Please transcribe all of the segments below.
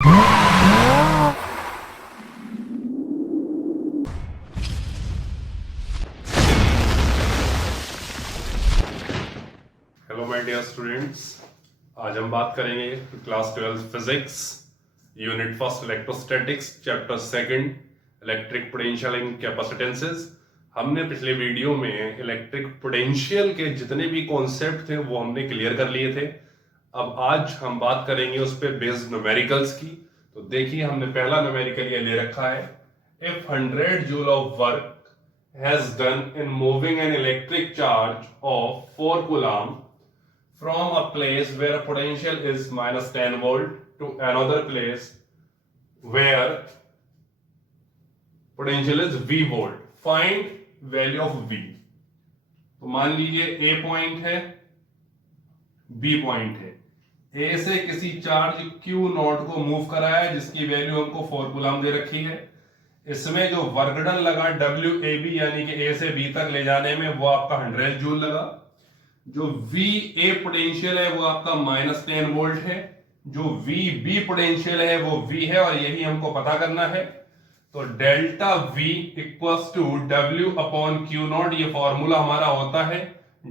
Hello my dear students, आज हम बात करेंगे class 12 physics unit first electrostatics chapter second electric potential and capacitances. हमने पिछले वीडियो में इलेक्ट्रिक पोटेंशियल के जितने भी कॉन्सेप्ट थे वो हमने क्लियर कर लिए थे। अब आज हम बात करेंगे उस पर बेस्ड न्यूमेरिकल्स की। तो देखिए, हमने पहला न्यूमेरिकल ये ले रखा है, if 100 joule of work has done in moving an electric charge of 4 coulomb from a place where a potential is minus 10 volt to another place where potential is V volt. Find value of V. तो मान लीजिए A point है, B point है। A से किसी charge Q not को move कराया है जिसकी वैल्यू हमको 4 कूलम दे रखी है। इसमें जो वर्क डन लगा WAB यानी कि A से B तक ले जाने में वो आपका 100 जूल लगा। जो VA पोटेंशियल है वो आपका -10 वोल्ट है। जो VB पोटेंशियल है वो V है और यही हमको पता करना है। तो delta V equals to W upon Q naught, ये फॉर्मूला हमारा होता है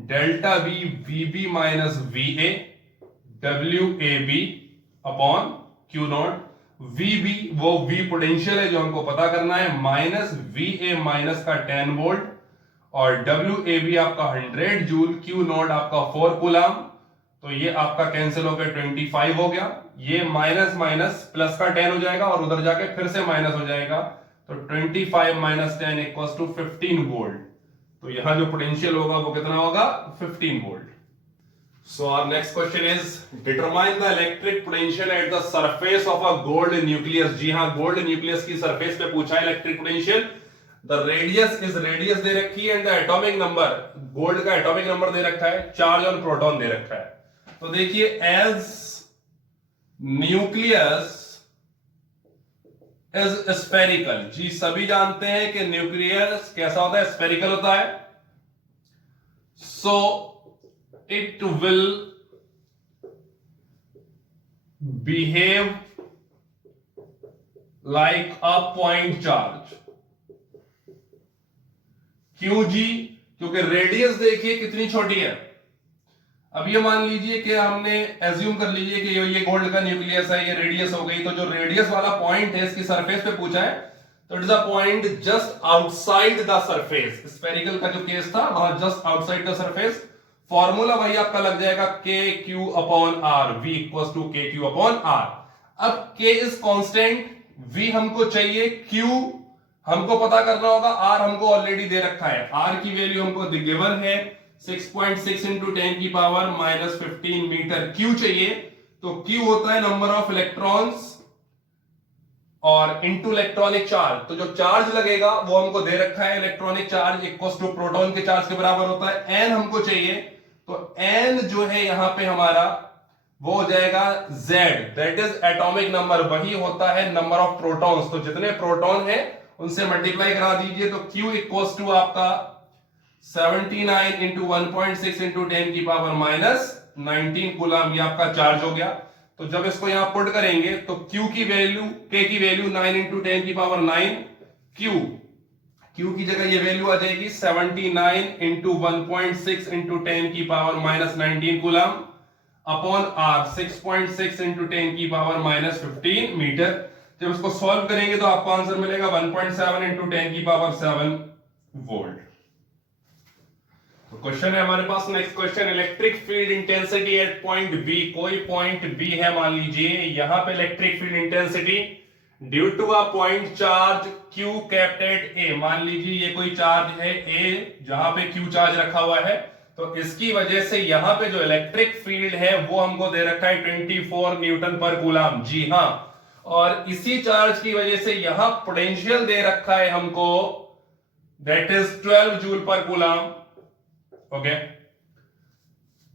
delta V VB minus VA WAB upon Q naught. VB वो V पोटेंशियल है जो हमको पता करना है, माइनस VA माइनस का 10 वोल्ट और WAB आपका 100 जूल, Q नॉट आपका 4 कूलम। तो ये आपका कैंसिल होकर 25 हो गया। ये माइनस माइनस प्लस का 10 हो जाएगा और उधर जाके फिर से माइनस हो जाएगा। तो 25 माइनस 10 इक्वल्स टू 15 वोल्ट। तो यहां जो पोटेंशियल होगा वो कितना होगा? 15 volt. So our next question is determine the electric potential at the surface of a gold nucleus। जी हाँ, गोल्ड न्यूक्लियस की सरफेस पे पूछा है इलेक्ट्रिक पोटेंशियल। द रेडियस दे रखी है and the atomic number, gold का एटॉमिक नंबर दे रखा है, चार्ज और प्रोटॉन दे रखा है। तो देखिए, एज न्यूक्लियस इज स्फेरिकल। जी सभी जानते हैं कि न्यूक्लियस कैसा होता है? स्फेरिकल होता है। सो it will behave like a point charge। क्यों जी? क्योंकि रेडियस देखिए कितनी छोटी है। अब ये मान लीजिए कि हमने एज्यूम कर लीजिए कि ये गोल्ड का न्यूक्लियस है, ये रेडियस हो गई। तो जो रेडियस वाला पॉइंट है इसकी सरफेस पे पूछा है, तो it is a point just outside the surface. Spherical का जो केस था वहां just outside the surface. Formula वही आपका लग जाएगा KQ upon R, V equals to KQ upon R। अब K इज कांस्टेंट, V हमको चाहिए, Q हमको पता करना होगा, R हमको ऑलरेडी दे रखा है। R की वैल्यू हमको गिवन है 6.6 इंटू 10 की पावर -15 मीटर Q चाहिए। तो Q होता है नंबर ऑफ इलेक्ट्रॉन्स और इनटू इलेक्ट्रॉनिक चार्ज। तो जो चार्ज लगेगा वो हमको दे रखा है, electronic charge equals to proton के चार्ज के बराबर होता है। N हमको चाहिए, तो N जो है यहां पे हमारा वो हो जाएगा Z, that is atomic number, वही होता है नंबर ऑफ प्रोटॉन्स। तो जितने प्रोटॉन है उनसे मल्टीप्लाई करा दीजिए। तो Q इक्वल्स टू आपका 79 इंटू 1.6 इंटू 10 की पावर -19 कूलम, ये आपका चार्ज हो गया। तो जब इसको यहां पुट करेंगे तो Q की वैल्यू, K की वैल्यू 9 इंटू 10 की पावर 9 Q की जगह ये वैल्यू आ जाएगी 79 इंटू 1.6 इंटू 10 की power -19 coulomb upon R 6.6 into 10 की पावर -15 मीटर। जब इसको सॉल्व करेंगे तो आपको आंसर मिलेगा 1.7 इंटू 10 की पावर 7 वोल्ट। तो क्वेश्चन है हमारे पास, next question, electric field intensity at point B. कोई पॉइंट बी है, मान लीजिए यहां पे electric field intensity due to a point charge Q kept at A. मान लीजिए ये कोई चार्ज है A जहां पे Q चार्ज रखा हुआ है, तो इसकी वजह से यहां पे जो इलेक्ट्रिक फील्ड है वो हमको दे रखा है 24 न्यूटन पर कूलम। जी हां, और इसी चार्ज की वजह से यहां पोटेंशियल दे रखा है हमको, दैट इज 12 जूल पर coulomb. Okay,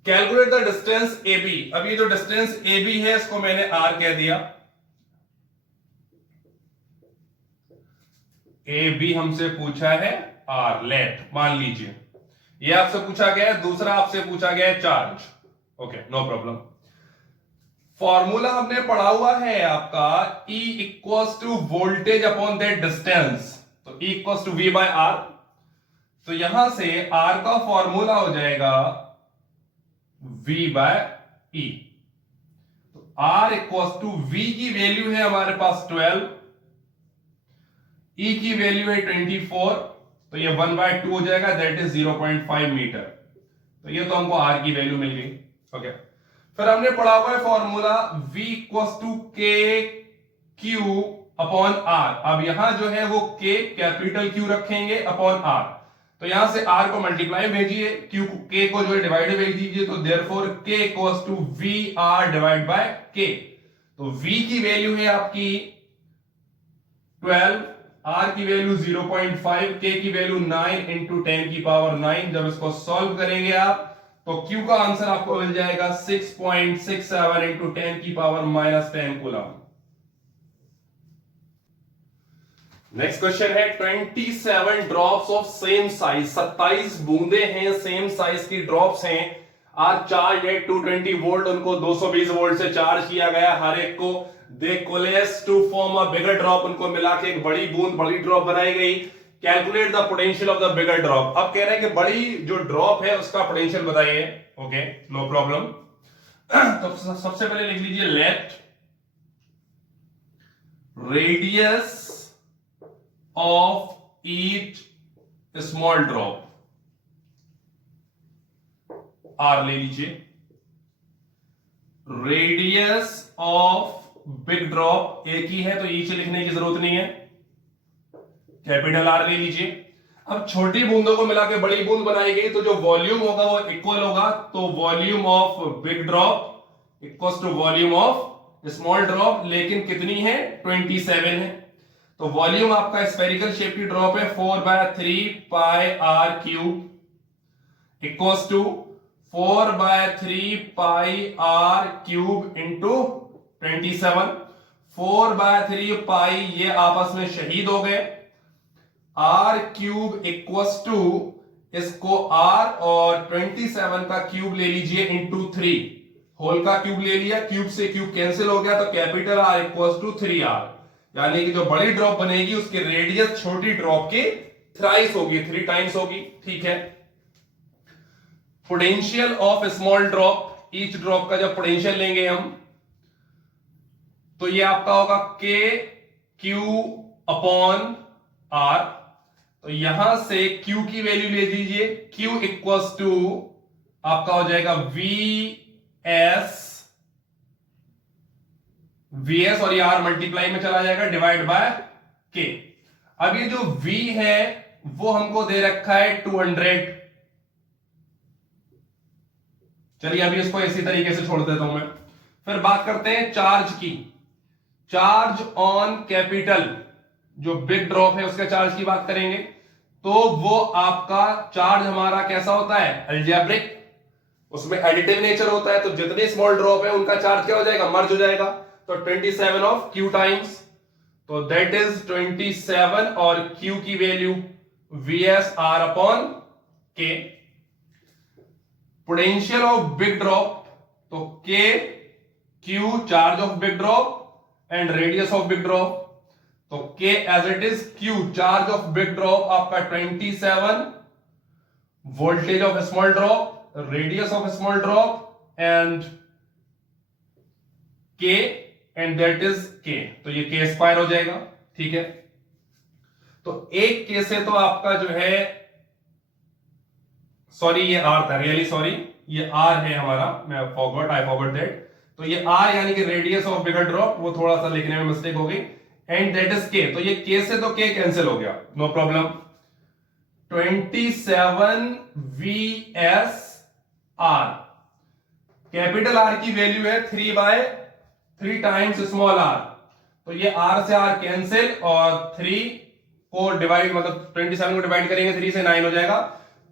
calculate the distance AB। अब ये जो डिस्टेंस AB है इसको मैंने R कह दिया। AB हमसे पूछा है R, लेट मान लीजिए ये आपसे पूछा गया है, दूसरा आपसे पूछा गया है charge. Okay, no problem. Formula हमने पढ़ा हुआ है आपका E equals to voltage upon that distance, तो E equals to V by R। तो यहां से R का फॉर्मूला हो जाएगा V बाय E। तो R इक्वल्स टू V की वैल्यू है हमारे पास 12, E की वैल्यू है 24, तो ये 1/2 हो जाएगा, दैट इज 0.5 मीटर। तो ये तो हमको R की वैल्यू मिल गई। ओके, फिर हमने पढ़ा हुआ है फॉर्मूला V इक्वल्स टू के क्यू अपॉन R। अब यहां जो है वो K कैपिटल Q रखेंगे अपॉन R, तो यहां से R को मल्टीप्लाई भेजिए, Q K को जो है डिवाइड भेज दीजिए, तो therefore K equals to VR divide by K। तो V की वैल्यू है आपकी 12, R की वैल्यू 0.5, K की वैल्यू 9 इंटू 10 की पावर 9। जब इसको सॉल्व करेंगे आप तो Q का आंसर आपको मिल जाएगा 6.67 इंटू 10 की पावर -10 कूलम। नेक्स्ट क्वेश्चन है 27 ड्रॉप्स ऑफ सेम साइज, 27 बूंदे हैं सेम साइज की ड्रॉप्स हैं, आर चार्ज एट 220 वोल्ट, उनको 220 वोल्ट से चार्ज किया गया हर एक को। They coalesce to form a bigger drop, उनको मिला के एक बड़ी बूंद, बड़ी ड्रॉप बनाई गई। Calculate the potential of the bigger drop. अब कह रहे हैं कि बड़ी जो ड्रॉप है उसका पोटेंशियल बताइए। Okay, no problem. तो सबसे पहले लिख लीजिए let radius of each small drop, R ले लीजिए। रेडियस ऑफ बिग ड्रॉप एक ही है तो ईच लिखने की जरूरत नहीं है, कैपिटल आर ले लीजिए। अब छोटी बूंदों को मिला के बड़ी बूंद बनाई गई, तो जो वॉल्यूम होगा वो इक्वल होगा, तो volume of big drop equals to volume of small drop, लेकिन कितनी है 27 है। तो वॉल्यूम आपका स्फेरिकल शेप की ड्रॉप है 4/3 pi R cube equals to 4/3 pi R cube into 27। 4/3 pi ये आपस में शहीद हो गए, आर क्यूब इक्वल्स टू इसको आर और 27 का क्यूब ले लीजिए इंटू 3, होल का क्यूब ले लिया, क्यूब से क्यूब कैंसिल हो गया, तो capital R equals to 3R। यानी कि जो बड़ी ड्रॉप बनेगी उसकी रेडियस छोटी ड्रॉप की थ्राइस होगी, 3 टाइम्स होगी। ठीक है, potential of small drop, each drop का जब पोटेंशियल लेंगे हम तो ये आपका होगा के क्यू अपॉन आर। तो यहां से Q की वैल्यू ले दीजिए, Q इक्वल्स टू आपका हो जाएगा VS और ये R मल्टीप्लाई में चला जाएगा डिवाइड बाय K। अब ये जो V है वो हमको दे रखा है 200। चलिए अभी इसको इसी तरीके से छोड़ देता हूं मैं। फिर बात करते हैं चार्ज की। चार्ज ऑन कैपिटल, जो बिग ड्रॉप है उसके चार्ज की बात करेंगे, तो वो आपका चार्ज हमारा कैसा होता है अलजेब्रिक, उसमें एडिटिव नेचर होता है, तो जितने स्मॉल ड्रॉप है उनका चार्ज क्या हो जाएगा, मर्ज हो जाएगा। तो 27 ऑफ Q टाइम्स, तो दैट इज 27 और Q की value VS R upon K। Potential of big drop, तो K Q charge of big drop and radius of big drop, तो K as it is Q charge of big drop आपका 27, voltage of small drop, radius of small drop and K and that is K, तो ये K square हो जाएगा। ठीक है, तो एक K से तो आपका जो है, सॉरी ये R था, रियली सॉरी ये R है हमारा, मैं आई फॉरगॉट दैट। तो ये R यानी कि रेडियस ऑफ बिगर ड्रॉप, वो थोड़ा सा लिखने में मिस्टेक हो गई, एंड दैट इज K, तो ये K से तो K कैंसिल हो गया, no problem. 27 VS R, capital R की वैल्यू है 3/3 टाइम्स स्मॉल r, तो ये R से R कैंसिल और 3 को डिवाइड, मतलब 27 को डिवाइड करेंगे 3 से 9 हो जाएगा।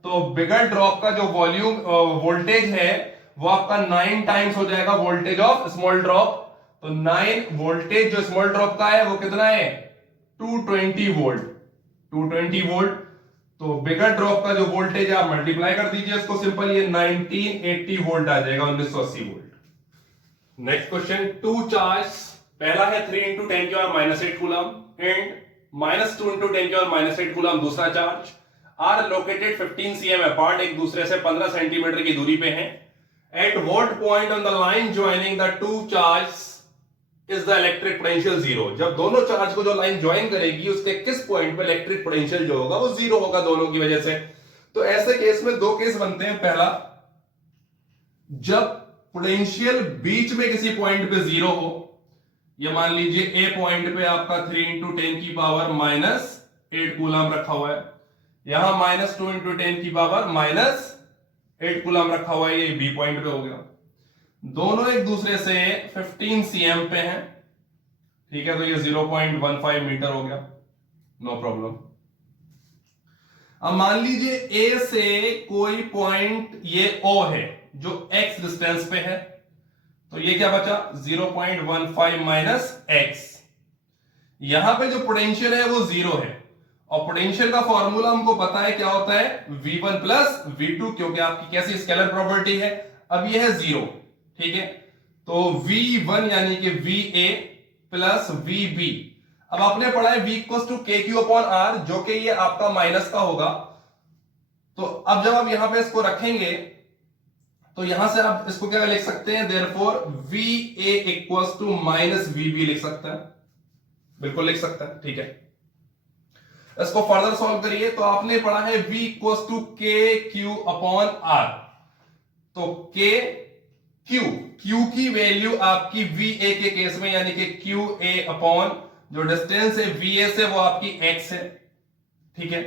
तो बिगर ड्रॉप का जो वॉल्यूम वोल्टेज है वो आपका 9 टाइम्स हो जाएगा वोल्टेज ऑफ स्मॉल ड्रॉप। तो 9 वोल्टेज जो स्मॉल ड्रॉप का है वो कितना है 220 वोल्ट, 220 वोल्ट। तो बिगर ड्रॉप का जो वोल्टेज आप मल्टीप्लाई कर दीजिए उसको, सिंपल ये 1980 वोल्ट आ जाएगा, 1980 volt. Next question, two charge, पहला है 3 इंटू 10 की power minus 8 coulomb and minus 2 into 10 की पावर माइनस 8 कूलम दूसरा charge, are located 15 cm apart, एक दूसरे से 15 सेंटीमीटर की दूरी पे हैं। At what point on the line joining the two charge is the electric potential zero, जब दोनों चार्ज को जो लाइन ज्वाइन करेगी उसके किस पॉइंट पे इलेक्ट्रिक पोटेंशियल जो होगा वो जीरो होगा दोनों की वजह से। तो ऐसे केस में दो केस बनते हैं, पहला जब पोटेंशियल बीच में किसी पॉइंट पे जीरो हो, ये मान लीजिए ए पॉइंट पे आपका 3 इंटू 10 की पावर माइनस 8 कूलम रखा हुआ है, यहां माइनस 2 इंटू 10 की पावर माइनस 8 कूलम रखा हुआ है, ये बी पॉइंट पे हो गया। दोनों एक दूसरे से 15 cm पे हैं, ठीक है, तो ये 0.15 मीटर हो गया, नो प्रॉब्लम। अब मान लीजिए ए से कोई पॉइंट ये ओ है जो x डिस्टेंस पे है, तो ये क्या बचा 0.15 माइनस x। यहां पे जो पोटेंशियल है वो जीरो है, और पोटेंशियल का फॉर्मूला हमको पता है क्या होता है v1 प्लस v2, क्योंकि आपकी कैसी स्केलर प्रॉपर्टी है, अब ये है जीरो, ठीक है, तो v1 यानी कि va प्लस vb। अब आपने पढ़ा है v इक्वल्स टू के क्यू अपॉन आर, जो कि ये आपका माइनस का होगा। तो अब जब आप यहां पे इसको रखेंगे तो यहां से आप इसको क्या लिख सकते हैं, therefore va equals to minus vb लिख सकते हैं, बिल्कुल लिख सकते हैं, ठीक है। इसको फर्दर सॉल्व करिए तो आपने पढ़ा है v इक्वल्स टू के क्यू अपॉन आर, तो के क्यू की वैल्यू आपकी va के केस में यानी कि क्यू ए अपॉन जो डिस्टेंस है va से वो आपकी x है, ठीक है,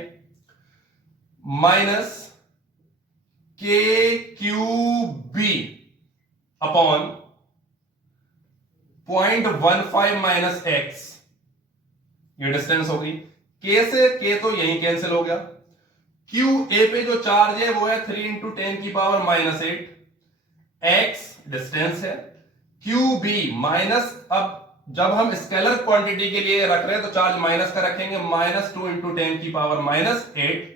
minus K Q B upon 0.15 minus x, ये डिस्टेंस होगी। के से के तो यही कैंसिल हो गया। क्यू ए पे जो चार्ज है वो है 3 इंटू 10 की पावर माइनस 8, x डिस्टेंस है, क्यू बी माइनस, अब जब हम स्केलर क्वांटिटी के लिए रख रहे हैं तो चार्ज माइनस का रखेंगे, माइनस 2 इंटू 10 की power minus 8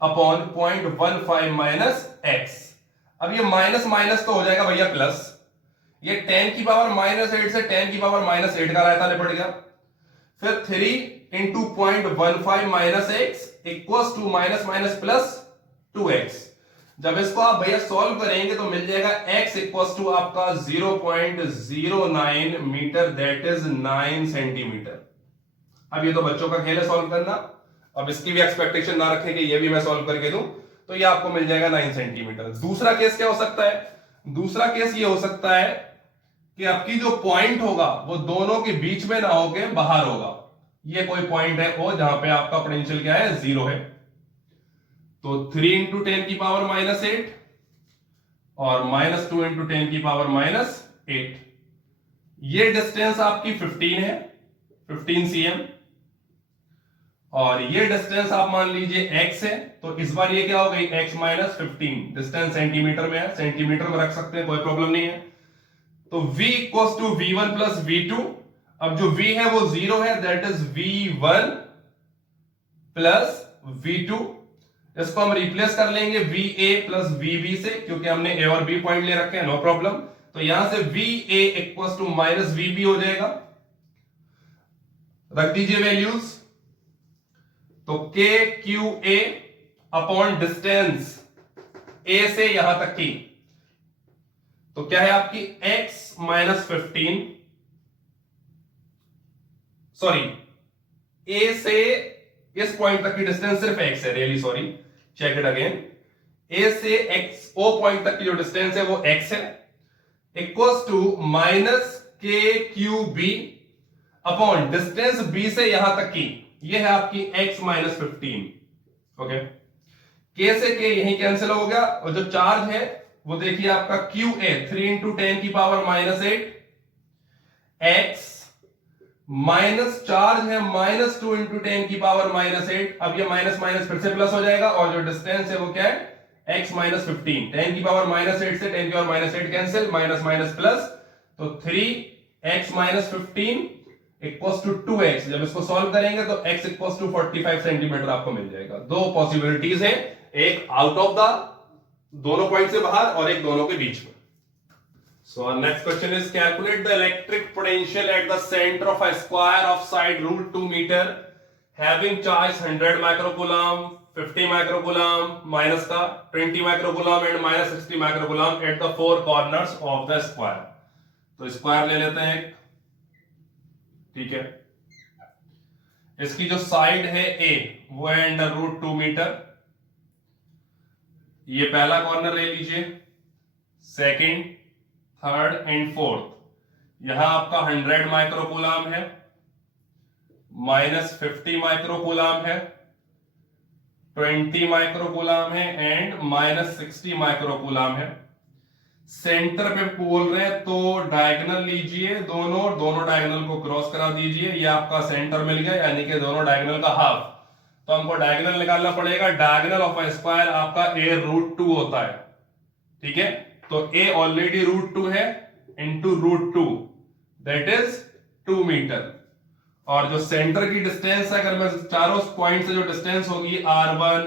upon 0.15 minus x। अब ये माइनस माइनस तो हो जाएगा भैया प्लस, ये 10 की पावर माइनस 8 से 10 की पावर माइनस 8 का रायता निपट गया, फिर 3 into 0.15 minus x equals to minus minus plus 2x। जब इसको आप भैया सॉल्व करेंगे तो मिल जाएगा x इक्वल्स टू आपका 0.09 मीटर, दैट इज 9 सेंटीमीटर। अब ये तो बच्चों का खेल है सॉल्व करना, अब इसकी भी एक्सपेक्टेशन ना रखें कि ये भी मैं सॉल्व करके दूं, तो ये आपको मिल जाएगा 9 सेंटीमीटर। दूसरा केस क्या हो सकता है, दूसरा केस ये हो सकता है कि आपकी जो पॉइंट होगा वो दोनों के बीच में ना होके बाहर होगा, ये कोई पॉइंट है ओ जहां पे आपका पोटेंशियल क्या है जीरो है, तो 3 इंटू 10 की पावर माइनस 8 और माइनस 2 इंटू 10 की पावर माइनस 8, ये डिस्टेंस आपकी 15 है, 15 cm, और ये डिस्टेंस आप मान लीजिए x है, तो इस बार ये क्या हो गई x माइनस 15, डिस्टेंस सेंटीमीटर में है, सेंटीमीटर में रख सकते हैं, कोई प्रॉब्लम नहीं है। तो v equals to v1 plus v2, अब जो v है वो जीरो है, that is v1 plus v2, इसको हम रिप्लेस कर लेंगे va प्लस vb से, क्योंकि हमने a और b पॉइंट ले रखे हैं, नो प्रॉब्लम। तो यहां से va equals to minus vb हो जाएगा, रख दीजिए वैल्यूज, तो k Q A upon distance a से यहां तक की, तो क्या है आपकी x माइनस 15, सॉरी a से इस पॉइंट तक की डिस्टेंस सिर्फ x है, really sorry, check it again, a से x o पॉइंट तक की जो डिस्टेंस है वो x है, equals to minus K Q B upon distance b से यहां तक की, ये है आपकी x माइनस 15, ओके, k से k यही कैंसिल हो गया, और जो चार्ज है वो देखिए आपका क्यू ए 3 इंटू 10 की power minus 8, x minus charge है माइनस 2 इंटू 10 की पावर माइनस 8, अब ये माइनस माइनस फिर से प्लस हो जाएगा, और जो डिस्टेंस है वो क्या है x माइनस 15, 10 की पावर माइनस 8 से 10 की power minus 8 cancel, minus minus plus, तो 3x minus 15 equals to 2x। जब इसको सॉल्व करेंगे तो x इक्वल्स टू 45 सेंटीमीटर आपको मिल जाएगा। दो पॉसिबिलिटीज है, एक आउट ऑफ द दोनों पॉइंट से बाहर और एक दोनों के बीच में। So our next question is calculate the electric potential at the center of a square of side root 2 meter having charge 100 microcoulomb, 50 microcoulomb, minus का 20 microcoulomb and minus 60 microcoulomb at the four corners of the square. तो square ले लेते हैं, ठीक है। इसकी जो side है A वो है अंडर रूट 2 मीटर। ये पहला कॉर्नर ले लीजिए, सेकंड, थर्ड एंड फोर्थ। यहां आपका 100 माइक्रोकूलम है, माइनस 50 माइक्रोकूलम है, 20 माइक्रोकूलम है एंड माइनस 60 माइक्रोकूलम है। सेंटर पे बोल रहे हैं तो डायगोनल लीजिए दोनों डायगोनल को क्रॉस करा दीजिए, ये आपका सेंटर मिल गया, यानी कि दोनों डायगोनल का हाफ। तो हमको डायगोनल निकालना पड़ेगा। डायगोनल ऑफ ए स्क्वायर आपका a रूट 2 होता है, ठीक है। तो a ऑलरेडी रूट 2 है into root 2 that is 2 metre. और जो सेंटर की डिस्टेंस है, अगर मैं चारों पॉइंट से जो डिस्टेंस होगी R1,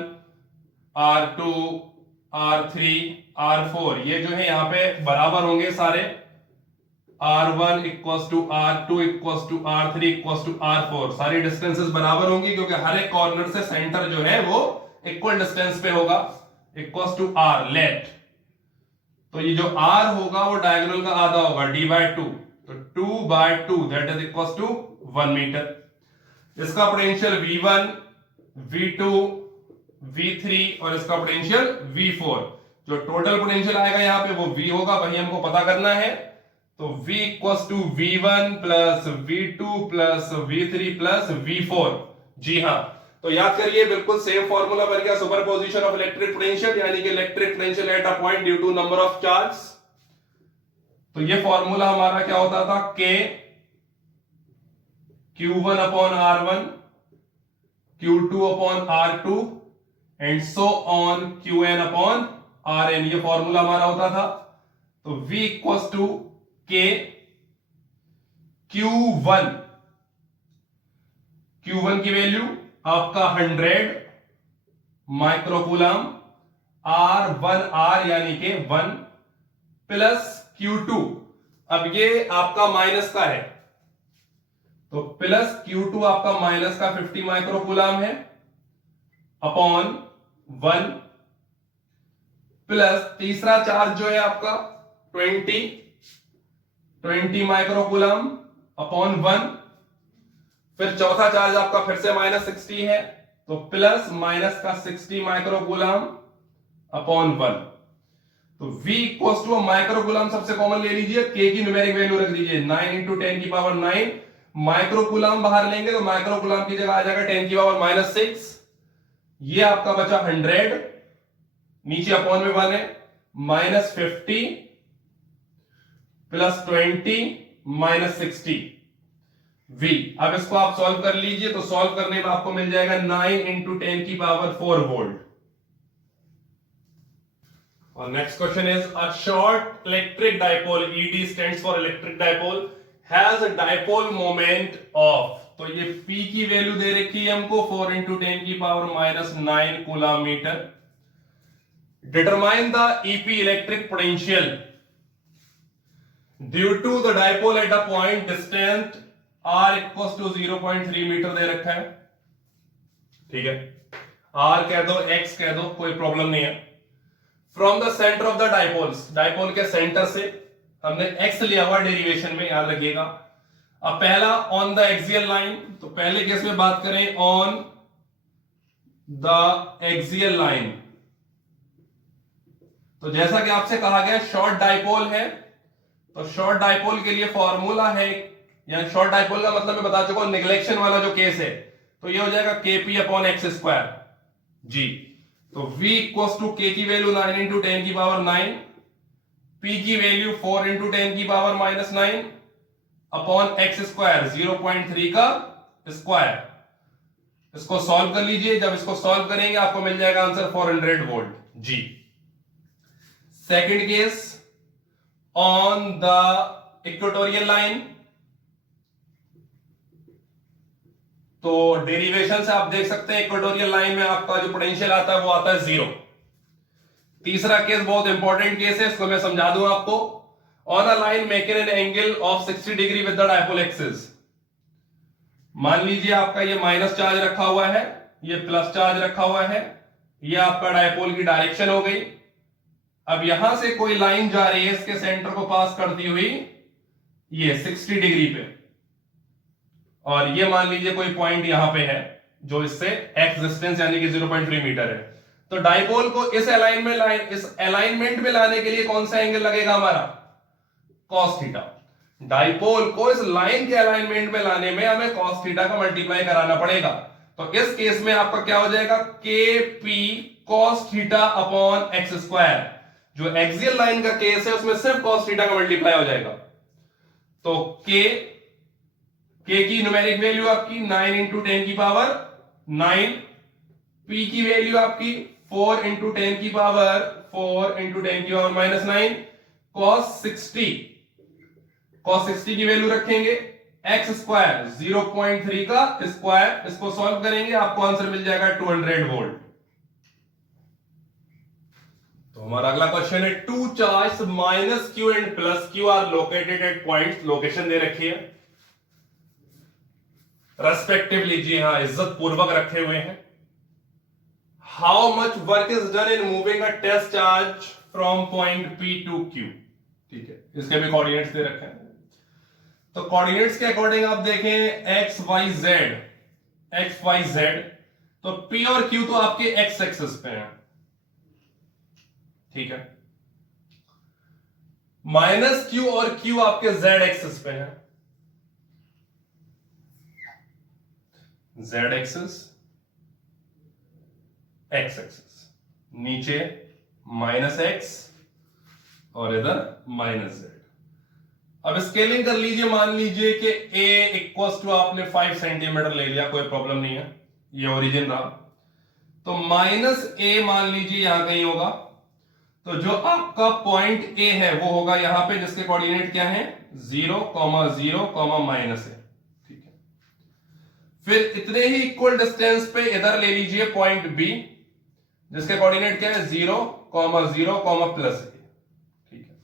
R2, R3, R4, ये जो है यहां पे बराबर होंगे सारे। R1 equals to R2 equals to R3 equals to R4, सारी डिस्टेंसेस बराबर होंगी क्योंकि हर एक कॉर्नर से सेंटर जो है वो इक्वल डिस्टेंस पे होगा। इक्वल्स टू R लेट, तो ये जो R होगा वो डायगोनल का आधा होगा d/2, तो 2/2 that is equals to 1 metre. इसका पोटेंशियल V1, V2, V3 और इसका पोटेंशियल V4। जो टोटल पोटेंशियल आएगा यहां पे वो V होगा, वही हमको पता करना है। तो V equals to V1 plus V2 plus V3 plus V4। जी हां, तो याद करिए बिल्कुल सेम फॉर्मूला बन गया, सुपरपोजिशन ऑफ इलेक्ट्रिक पोटेंशियल, यानी कि electric potential at a point due to number of charge. तो ये फॉर्मूला हमारा क्या होता था, K Q1 upon R1, Q2 upon R2 and so on Qn upon Rn, ये फॉर्मूला हमारा होता था। तो V equals to K Q1, Q1 की वैल्यू आपका 100 माइक्रोकूलम, R1R यानी के 1 प्लस Q2, अब ये आपका माइनस का है तो प्लस Q2 आपका माइनस का 50 माइक्रोकूलम है अपॉन 1 प्लस तीसरा चार्ज जो है आपका 20 माइक्रोकूलम अपॉन 1, फिर चौथा चार्ज आपका फिर से माइनस 60 है तो प्लस माइनस का 60 माइक्रोकूलम अपॉन 1। तो V इक्वल्स टू माइक्रोकूलम सबसे कॉमन ले लीजिए, K की न्यूमेरिक वैल्यू रख दीजिए 9 इंटू 10 की पावर 9। माइक्रोकूलम बाहर लेंगे तो माइक्रोकूलम की जगह आ जाएगा 10 की पावर माइनस 6। ये आपका बचा 100, नीचे अपॉन में 1 है, माइनस 50 प्लस 20 माइनस 60 V। अब इसको आप सॉल्व कर लीजिए, तो सॉल्व करने में आपको मिल जाएगा 9 इंटू 10 की पावर 4 वोल्ट। और next question is a short electric dipole, ED stands for electric dipole, has a dipole moment of, तो ये P की वैल्यू दे रखी है हमको 4 इंटू 10 की power minus 9 coulomb metre. Determine the EP electric potential due to the dipole at a point distance R equals to 0.3 metre दे रखा है, ठीक है। R कह दो, X कह दो, कोई प्रॉब्लम नहीं है। From the centre of the dipoles, dipole के सेंटर से हमने X लिया हुआ डेरिवेशन में, याद रखिएगा। अब पहला ऑन द एक्सियल लाइन, तो पहले केस में बात करें ऑन द एक्सियल लाइन, तो जैसा कि आपसे कहा गया शॉर्ट डाइपोल है, तो शॉर्ट डाइपोल के लिए फॉर्मूला है, या शॉर्ट डाइपोल का मतलब मैं बता चुका हूं, निगलेक्शन वाला जो केस है, तो ये हो जाएगा KP अपॉन एक्स स्क्वायर जी। तो V इक्वल्स टू K की वैल्यू 9 इंटू 10 की पावर 9, P की वैल्यू 4 इंटू 10 की power minus 9 upon x square 0.3 का स्क्वायर। इसको सॉल्व कर लीजिए, जब इसको सॉल्व करेंगे आपको मिल जाएगा आंसर 400 वोल्ट जी। Second case on the equatorial line, तो डेरिवेशन से आप देख सकते हैं इक्वेटोरियल लाइन में आपका जो पोटेंशियल आता है वो आता है 0। तीसरा केस बहुत इंपॉर्टेंट केस है, इसको मैं समझा दूं आपको। On a line making an angle of 60 degree with the dipole axis. मान लीजिए आपका ये माइनस चार्ज रखा हुआ है, ये प्लस चार्ज रखा हुआ है, ये आपका डायपोल की डायरेक्शन हो गई। अब यहां से कोई लाइन जा रही है इसके सेंटर को पास करती हुई, ये 60 डिग्री पे, और ये मान लीजिए कोई पॉइंट यहां पे है जो इससे एक्स डिस्टेंस यानी कि 0.3 मीटर है। तो डायपोल को इस अलाइनमेंट में लाने के लिए कौन सा एंगल लगेगा हमारा? Cos theta. डायपोल को इस लाइन के अलाइनमेंट में लाने में हमें कॉस थीटा का मल्टीप्लाई कराना पड़ेगा। तो इस केस में आपका क्या हो जाएगा? के P cos theta upon x square. जो एक्सियल लाइन का केस है उसमें सिर्फ कॉस थीटा का मल्टीप्लाई हो जाएगा। तो के की न्यूमेरिक वैल्यू आपकी 9 इंटू 10 की पावर 9, पी की वैल्यू आपकी 4 इंटू 10 की पावर 4 इंटू 10 की पावर -9, cos 60 की वैल्यू रखेंगे, एक्स स्क्वायर 0.3 का स्क्वायर, इसको सॉल्व करेंगे आपको आंसर मिल जाएगा 200 वोल्ट। तो हमारा अगला क्वेश्चन है, two charge minus Q and plus Q are located at points, location दे रखी है रेस्पेक्टिवली, जी हां इज्जत पूर्वक रखे हुए हैं। How much work is done in moving a test charge from point P to Q. ठीक है, इसके भी कोऑर्डिनेट्स दे रखे हैं। तो कोऑर्डिनेट्स के अकॉर्डिंग आप देखें एक्स वाई जेड, तो पी और क्यू तो आपके एक्स एक्सिस पे हैं, ठीक है, माइनस क्यू और क्यू आपके जेड एक्सिस पे हैं, जेड एक्सिस एक्स एक्सिस, नीचे माइनस एक्स और इधर माइनस जेड। अब स्केलिंग कर लीजिए, मान लीजिए कि a इक्वल्स टू आपने 5 सेंटीमीटर ले लिया, कोई प्रॉब्लम नहीं है, ये ओरिजिन रहा। तो माइनस a मान लीजिए यहां कहीं होगा, तो जो आपका पॉइंट a है वो होगा यहां पे, जिसके कोऑर्डिनेट क्या है 0, 0, माइनस है, ठीक है। फिर इतने ही इक्वल डिस्टेंस पे इधर ले लीजिए पॉइंट b, जिसके कोऑर्डिनेट क्या है 0, 0, प्लस है, ठीक है।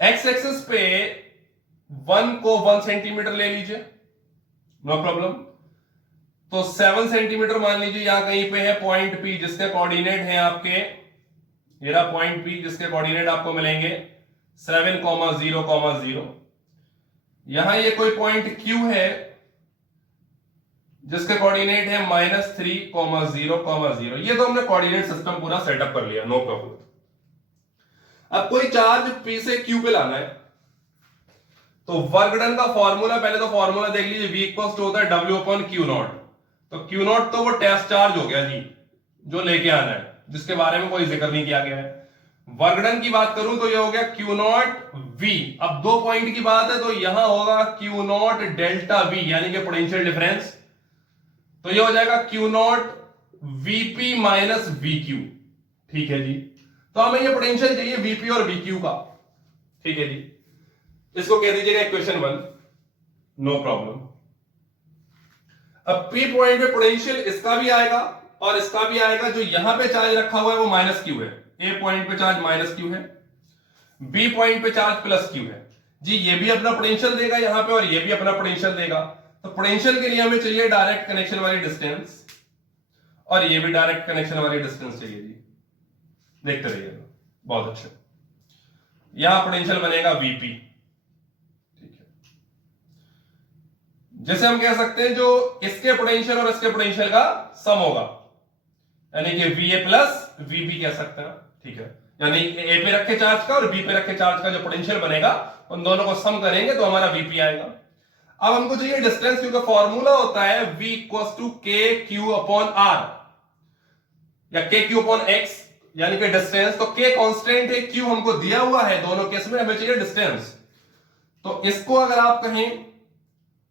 एक्स एक्सिस पे 1 को 1 सेंटीमीटर ले लीजिए, नो प्रॉब्लम। तो 7 सेंटीमीटर मान लीजिए यहां कहीं पे है पॉइंट P, जिसके कोऑर्डिनेट है आपके, ये रहा पॉइंट P, जिसके कोऑर्डिनेट आपको मिलेंगे 7, 0, यहां ये कोई पॉइंट Q है जिसके कोऑर्डिनेट है -3, 0, ये तो हमने कोऑर्डिनेट सिस्टम पूरा सेटअप कर लिया, नो प्रॉब्लम। अब कोई चार्ज P से Q पे लाना है, तो वर्क डन का फॉर्मूला, पहले तो फॉर्मूला देख लीजिए, V इक्वल्स टू होता है W अपॉन Q नॉट। तो Q नॉट तो वो टेस्ट चार्ज हो गया जी, जो लेके आना है, जिसके बारे में कोई जिक्र नहीं किया गया है। वर्क डन की बात करूं तो ये हो गया Q नॉट V। अब 2 पॉइंट की बात है, तो यहां होगा Q नॉट डेल्टा V, यानी कि पोटेंशियल डिफरेंस। तो ये हो जाएगा Q not VP minus VQ, ठीक है जी। तो हमें ये पोटेंशियल चाहिए VP और VQ का, ठीक है जी। इसको कह दीजिएगा इक्वेशन 1, नो प्रॉब्लम। अब P पॉइंट पे पोटेंशियल इसका भी आएगा और इसका भी आएगा, जो यहां पे चार्ज रखा हुआ है वो माइनस क्यू है, A पॉइंट पे चार्ज माइनस क्यू है, B पॉइंट पे चार्ज प्लस क्यू है जी। ये भी अपना पोटेंशियल देगा यहां पे और ये भी अपना पोटेंशियल देगा। तो पोटेंशियल के लिए हमें चाहिए डायरेक्ट कनेक्शन वाली डिस्टेंस, और ये भी डायरेक्ट कनेक्शन वाली डिस्टेंस चाहिए जी। देखते रहिएगा, बहुत अच्छा। यहां पोटेंशियल बनेगा VP, ठीक है, जैसे हम कह सकते हैं जो इसके पोटेंशियल और इसके पोटेंशियल का सम होगा, यानी कि VA प्लस VB कह सकते हैं, ठीक है। यानी A पे रखे चार्ज का और B पे रखे चार्ज का जो पोटेंशियल बनेगा, उन दोनों को सम करेंगे तो हमारा VP आएगा। अब हमको चाहिए डिस्टेंस, क्योंकि फॉर्मूला होता है V equals to KQ upon R या KQ अपॉन X, यानी कि डिस्टेंस। तो K कांस्टेंट है, Q हमको दिया हुआ है, दोनों केस में हमें चाहिए डिस्टेंस। तो इसको अगर आप कहें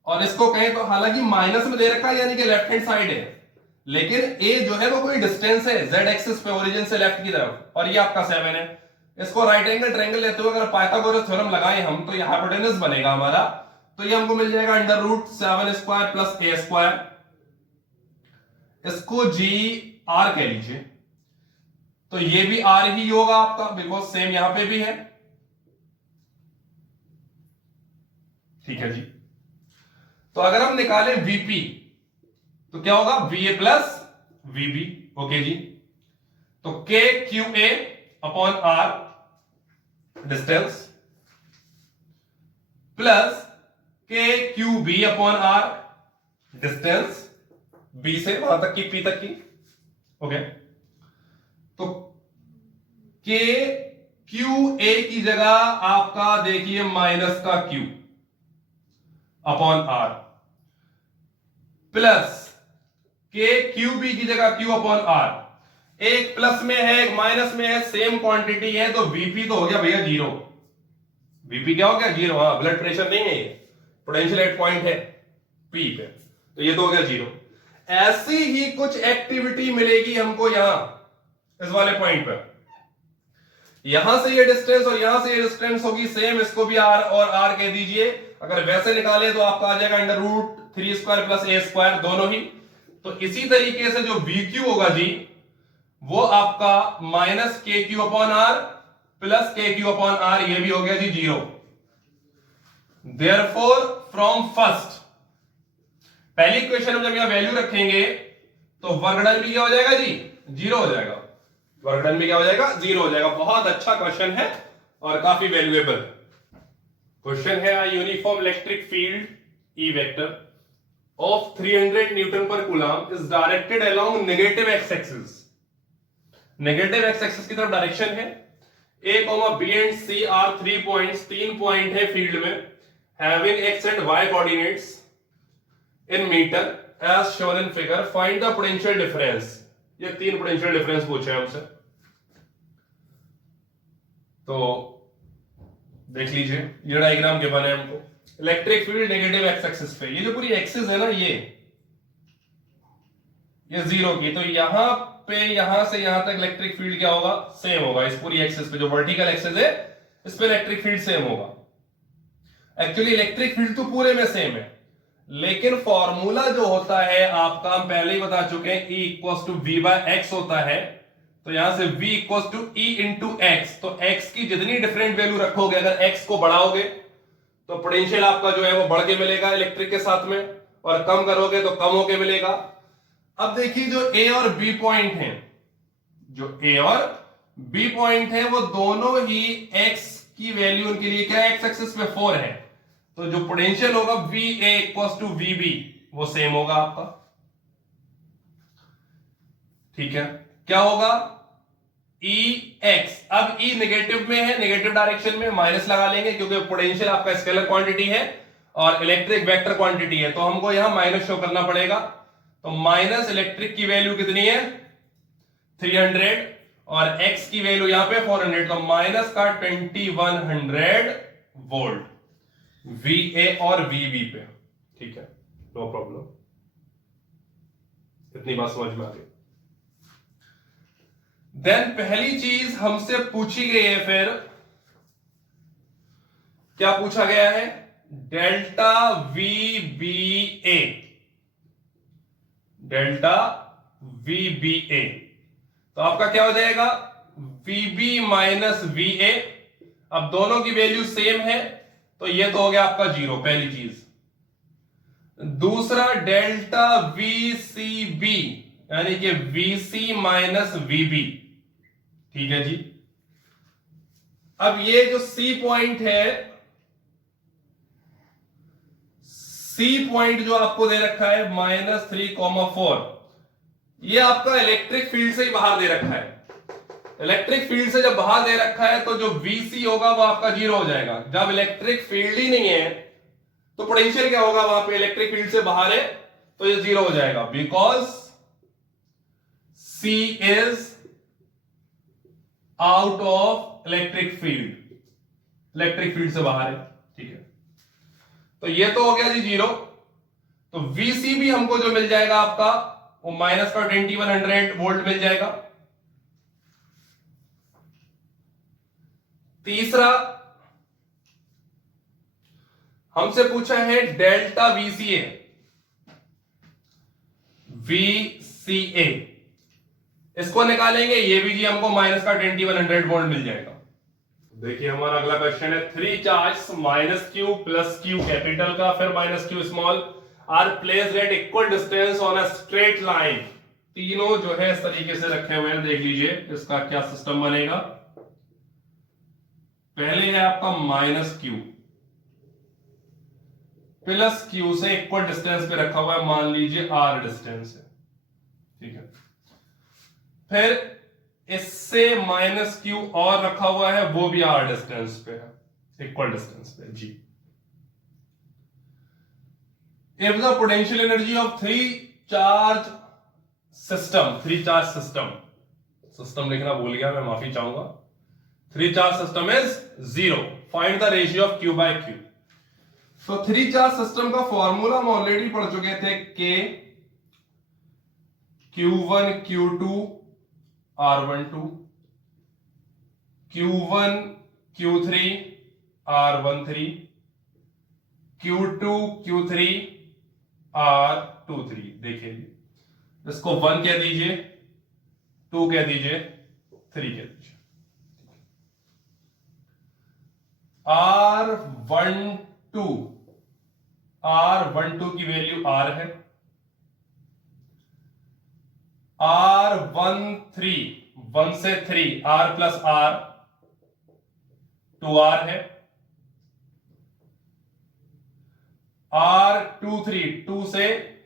और इसको कहें, तो हालांकि माइनस में दे रखा है यानी कि लेफ्ट हैंड साइड है, लेकिन A जो है वो कोई डिस्टेंस है Z एक्सिस पे ओरिजिन से लेफ्ट की तरफ, और ये आपका 7 है। इसको राइट एंगल ट्रायंगल लेते हुए अगर पाइथागोरस थ्योरम लगाएं हम, तो यह हाइपोटेनस बनेगा हमारा। तो ये हमको मिल जाएगा √7² प्लस A², इसको GR कह लीजिए। तो ये भी R ही होगा आपका, बिकॉज सेम यहां पे भी है, ठीक है जी। तो अगर हम निकालें वीपी तो क्या होगा, वीए प्लस वीबी। ओके जी। तो K Q A upon R distance plus K Q B upon R distance B से वहां तक की, पी तक की। ओके। तो के क्यू ए की जगह आपका देखिए माइनस का Q upon are plus K Q B की जगह क्यू अपॉन आर। एक प्लस में है एक माइनस में है, सेम क्वांटिटी है, तो वीपी तो हो गया भैया जीरो। वीपी क्या हो गया, जीरो। हाँ, ब्लड प्रेशर नहीं है ये, पोटेंशियल एट पॉइंट है पी पे, तो ये तो हो गया जीरो। ऐसी ही कुछ एक्टिविटी मिलेगी हमको यहां इस वाले पॉइंट पर। यहां से ये डिस्टेंस और यहां से ये डिस्टेंस होगी सेम, इसको भी आर और आर कह दीजिए। अगर वैसे निकाले तो आपका आ जाएगा अंडर रूट 3² प्लस ए स्क्वायर, दोनों ही। तो इसी तरीके से जो वी क्यू होगा जी, वो आपका minus K Q upon are plus K Q upon are, ये भी हो गया जी जीरो। देयरफॉर फ्रॉम फर्स्ट, पहली इक्वेशन में जब यहां वैल्यू रखेंगे तो वर्गडन भी क्या हो जाएगा जी, जीरो हो जाएगा। वर्गडन भी क्या हो जाएगा, जीरो हो जाएगा। बहुत अच्छा क्वेश्चन है और काफी वैल्यूएबल क्वेश्चन है। Uniform electric field E vector of 300 newton per coulomb is directed along negative X axis. Negative X axis की तरफ डायरेक्शन है। A comma B and C are 3 points, 3 point है फील्ड में, having X and Y coordinates in metre as shown in figure, find the potential difference. ये 3 potential difference पूछे हमसे, तो देख लीजिए। ये डायग्राम के बने हमको, electric field negative X axis पे, ये जो पूरी एक्सिस है ना ये जीरो की, तो यहां पे यहां से यहां तक इलेक्ट्रिक फील्ड क्या होगा, सेम होगा। इस पूरी एक्सिस पे जो वर्टिकल एक्सिस है इस पे इलेक्ट्रिक फील्ड सेम होगा। एक्चुअली इलेक्ट्रिक फील्ड तो पूरे में सेम है, लेकिन फॉर्मूला जो होता है आपका हम पहले ही बता चुके हैं, E equals to V by X होता है। तो यहां से V equals to E into X, तो x की जितनी डिफरेंट वैल्यू रखोगे, अगर x को बढ़ाओगे तो पोटेंशियल आपका जो है वो बढ़ के मिलेगा इलेक्ट्रिक के साथ में, और कम करोगे तो कम होके मिलेगा। अब देखिए जो A और B पॉइंट है, जो A और B पॉइंट है वो दोनों ही x की वैल्यू उनके लिए क्या है, x एक्सिस पे 4 है, तो जो पोटेंशियल होगा VA इक्वल्स टू VB वो सेम होगा आपका। ठीक है, क्या होगा EX। अब E नेगेटिव में है, नेगेटिव डायरेक्शन में माइनस लगा लेंगे क्योंकि पोटेंशियल आपका स्केलर क्वांटिटी है और इलेक्ट्रिक वेक्टर क्वांटिटी है, तो हमको यहां माइनस शो करना पड़ेगा। तो माइनस इलेक्ट्रिक की वैल्यू कितनी है 300 और x की वैल्यू यहां पे 400, तो माइनस का 2100 वोल्ट VA और VB पे। ठीक है, नो प्रॉब्लम, इतनी बात समझ में आ गई। देन पहली चीज हमसे पूछी गई है, फिर क्या पूछा गया है, डेल्टा VBA, डेल्टा VBA। तो आपका क्या हो जाएगा VB माइनस VA। अब दोनों की वैल्यू सेम है तो ये तो हो गया आपका जीरो, पहली चीज। दूसरा डेल्टा VCB यानी कि VC माइनस VB। ठीक है जी। अब ये जो C पॉइंट है, C पॉइंट जो आपको दे रखा है -3,4, ये आपका इलेक्ट्रिक फील्ड से ही बाहर दे रखा है। इलेक्ट्रिक फील्ड से जब बाहर दे रखा है तो जो VC होगा वो आपका जीरो हो जाएगा। जब इलेक्ट्रिक फील्ड ही नहीं है तो पोटेंशियल क्या होगा, वहां पे इलेक्ट्रिक फील्ड से बाहर है तो ये जीरो हो जाएगा, because C is out of electric field, electric field से बाहर है। ठीक है, तो ये तो हो गया जी जीरो। तो VC भी हमको जो मिल जाएगा आपका वो माइनस का 2100 वोल्ट मिल जाएगा। तीसरा हमसे पूछा है डेल्टा VCA, VCA इसको निकालेंगे, ये भी जी हमको माइनस का 2100 वोल्ट मिल जाएगा। देखिए हमारा अगला क्वेश्चन है, 3 charge minus Q plus Q capital का फिर minus Q small are placed at equal distance on a straight line. तीनों जो है इस तरीके से रखे हुए हैं, देख लीजिए इसका क्या सिस्टम बनेगा। पहले है आपका माइनस क्यू प्लस क्यू से इक्वल डिस्टेंस पे रखा हुआ है, मान लीजिए आर डिस्टेंस है, ठीक है। फिर इससे माइनस क्यू और रखा हुआ है, वो भी आर डिस्टेंस पे है, इक्वल डिस्टेंस पे जी। If the potential energy of three charge system लिखना भूल गया मैं, माफी चाहूंगा। Three charge system is 0, find the ratio of Q by Q. तो थ्री चार्ज सिस्टम का फॉर्मूला हम ऑलरेडी पढ़ चुके थे, के Q1 Q2 R12 Q1 Q3 R13 Q2 Q3 R23। देखिए इसको 1 कह दीजिए, 2 कह दीजिए, 3 कह दीजिए। R12 की वैल्यू R है, R13 1 से 3 R प्लस R 2R है, R23 2 से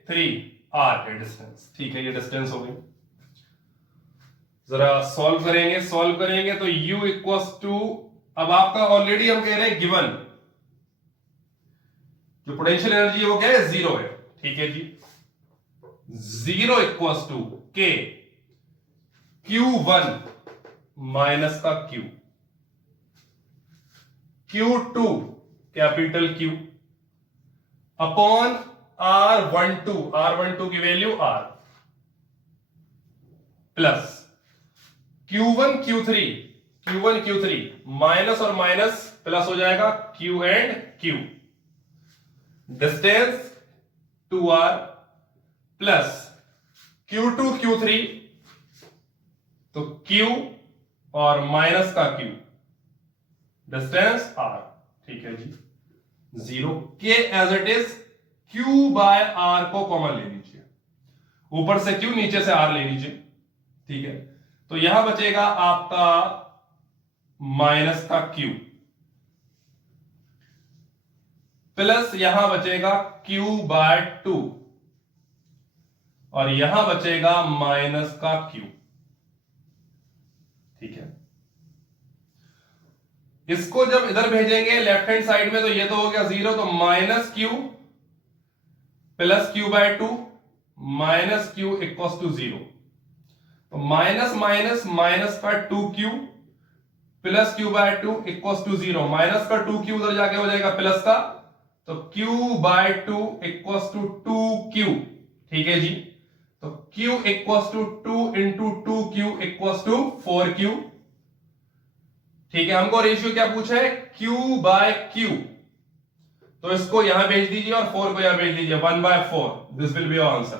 3 R है डिस्टेंस, ठीक है। ये डिस्टेंस हो गई। जरा सॉल्व करेंगे तो U इक्वल्स टू, अब आपका ऑलरेडी हम कह रहे हैं गिवन जो पोटेंशियल एनर्जी है वो क्या है, 0 है, ठीक है जी। 0 इक्वल्स टू के Q1 माइनस का Q, Q2 capital Q upon R12 की value R plus Q1 Q3 minus और माइनस प्लस हो जाएगा, Q and Q, distance 2R plus Q2 Q3 तो Q और माइनस का Q, डिस्टेंस R, ठीक है जी। 0 के as it is, Q by R को कॉमन ले लीजिए, ऊपर से Q नीचे से R ले लीजिए, ठीक है। तो यहां बचेगा आपका माइनस का Q प्लस यहां बचेगा Q बाय 2 और यहां बचेगा माइनस का Q, ठीक है। इसको जब इधर भेजेंगे लेफ्ट हैंड साइड में तो ये तो हो गया 0, तो minus Q plus Q by 2 minus Q equals to 0। तो माइनस माइनस माइनस का 2Q plus Q by 2 equals to 0, minus का 2Q उधर जाके हो जाएगा प्लस का, तो Q by 2 equals to 2Q, ठीक है जी। तो Q equals to 2 into 2Q equals to 4Q, ठीक है। हमको रेशियो क्या पूछा है, Q बाय Q, तो इसको यहां भेज दीजिए और 4 को यहां भेज दीजिए, 1/4, this will be your answer.